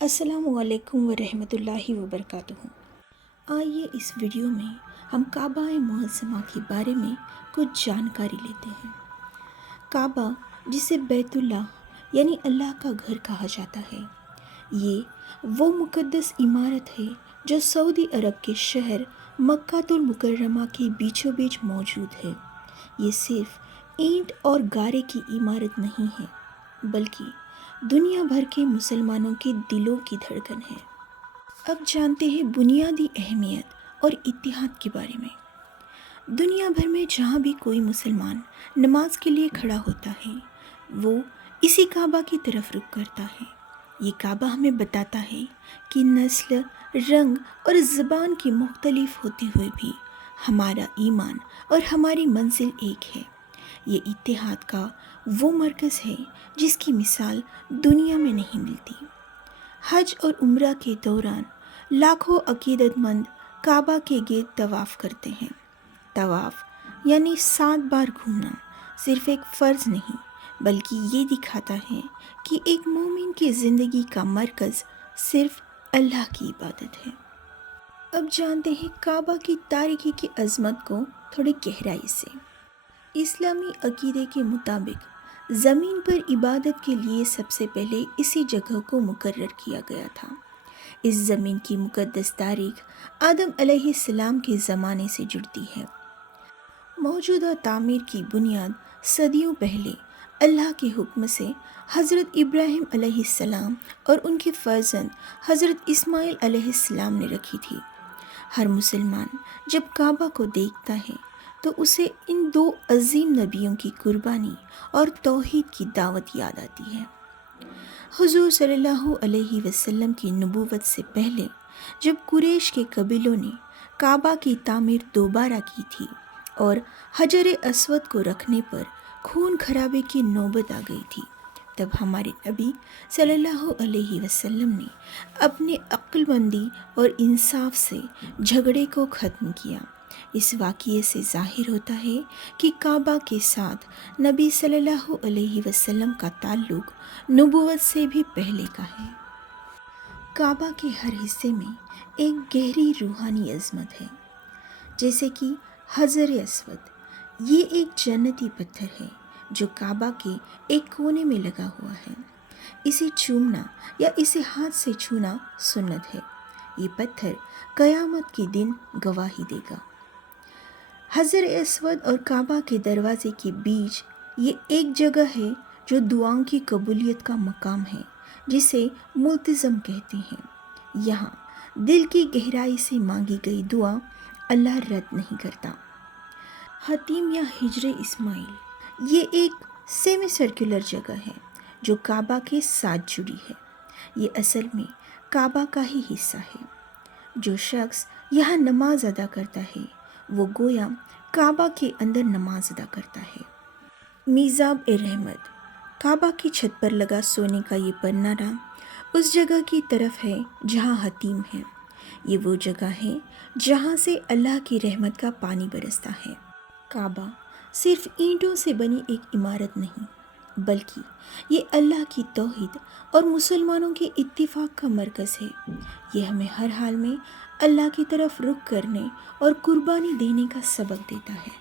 السلام علیکم ورحمۃ اللہ وبرکاتہ۔ آئیے اس ویڈیو میں ہم کعبہ معظمہ کے بارے میں کچھ جانکاری لیتے ہیں۔ کعبہ، جسے بیت اللہ یعنی اللہ کا گھر کہا جاتا ہے، یہ وہ مقدس عمارت ہے جو سعودی عرب کے شہر مکہ المکرمہ کے بیچوں بیچ موجود ہے۔ یہ صرف اینٹ اور گارے کی عمارت نہیں ہے، بلکہ دنیا بھر کے مسلمانوں کے دلوں کی دھڑکن ہے۔ اب جانتے ہیں بنیادی اہمیت اور اتحاد کے بارے میں۔ دنیا بھر میں جہاں بھی کوئی مسلمان نماز کے لیے کھڑا ہوتا ہے، وہ اسی کعبہ کی طرف رخ کرتا ہے۔ یہ کعبہ ہمیں بتاتا ہے کہ نسل، رنگ اور زبان کی مختلف ہوتے ہوئے بھی ہمارا ایمان اور ہماری منزل ایک ہے۔ یہ اتحاد کا وہ مرکز ہے جس کی مثال دنیا میں نہیں ملتی۔ حج اور عمرہ کے دوران لاکھوں عقیدت مند کعبہ کے گرد طواف کرتے ہیں۔ طواف یعنی 7 بار گھومنا صرف ایک فرض نہیں، بلکہ یہ دکھاتا ہے کہ ایک مومن کی زندگی کا مرکز صرف اللہ کی عبادت ہے۔ اب جانتے ہیں کعبہ کی تاریخی کی عظمت کو تھوڑی گہرائی سے۔ اسلامی عقیدے کے مطابق زمین پر عبادت کے لیے سب سے پہلے اسی جگہ کو مقرر کیا گیا تھا۔ اس زمین کی مقدس تاریخ آدم علیہ السلام کے زمانے سے جڑتی ہے۔ موجودہ تعمیر کی بنیاد صدیوں پہلے اللہ کے حکم سے حضرت ابراہیم علیہ السلام اور ان کے فرزند حضرت اسماعیل علیہ السلام نے رکھی تھی۔ ہر مسلمان جب کعبہ کو دیکھتا ہے تو اسے ان 2 عظیم نبیوں کی قربانی اور توحید کی دعوت یاد آتی ہے۔ حضور صلی اللہ علیہ وسلم کی نبوت سے پہلے جب قریش کے قبیلوں نے کعبہ کی تعمیر دوبارہ کی تھی اور حجر اسود کو رکھنے پر خون خرابے کی نوبت آ گئی تھی، تب ہمارے نبی صلی اللہ علیہ وسلم نے اپنے عقل مندی اور انصاف سے جھگڑے کو ختم کیا۔ اس واقعے سے ظاہر ہوتا ہے کہ کعبہ کے ساتھ نبی صلی اللہ علیہ وسلم کا تعلق نبوت سے بھی پہلے کا ہے۔ کعبہ کے ہر حصے میں ایک گہری روحانی عظمت ہے، جیسے کہ حجر اسود۔ یہ ایک جنتی پتھر ہے جو کعبہ کے ایک کونے میں لگا ہوا ہے۔ اسے چومنا یا اسے ہاتھ سے چھونا سنت ہے۔ یہ پتھر قیامت کے دن گواہی دے گا۔ حجر اسود اور کعبہ کے دروازے کے بیچ یہ ایک جگہ ہے جو دعاؤں کی قبولیت کا مقام ہے، جسے ملتزم کہتے ہیں۔ یہاں دل کی گہرائی سے مانگی گئی دعا اللہ رد نہیں کرتا۔ حتیم یا حجر اسماعیل یہ ایک سیمی سرکولر جگہ ہے جو کعبہ کے ساتھ جڑی ہے۔ یہ اصل میں کعبہ کا ہی حصہ ہے۔ جو شخص یہاں نماز ادا کرتا ہے وہ گویا کعبہ کے اندر نماز ادا کرتا ہے۔ میزاب رحمت، کعبہ کی چھت پر لگا سونے کا یہ پرنارا اس جگہ کی طرف ہے جہاں حتیم ہے۔ یہ وہ جگہ ہے جہاں سے اللہ کی رحمت کا پانی برستا ہے۔ کعبہ صرف اینٹوں سے بنی ایک عمارت نہیں، بلکہ یہ اللہ کی توحید اور مسلمانوں کے اتفاق کا مرکز ہے۔ یہ ہمیں ہر حال میں اللہ کی طرف رخ کرنے اور قربانی دینے کا سبق دیتا ہے۔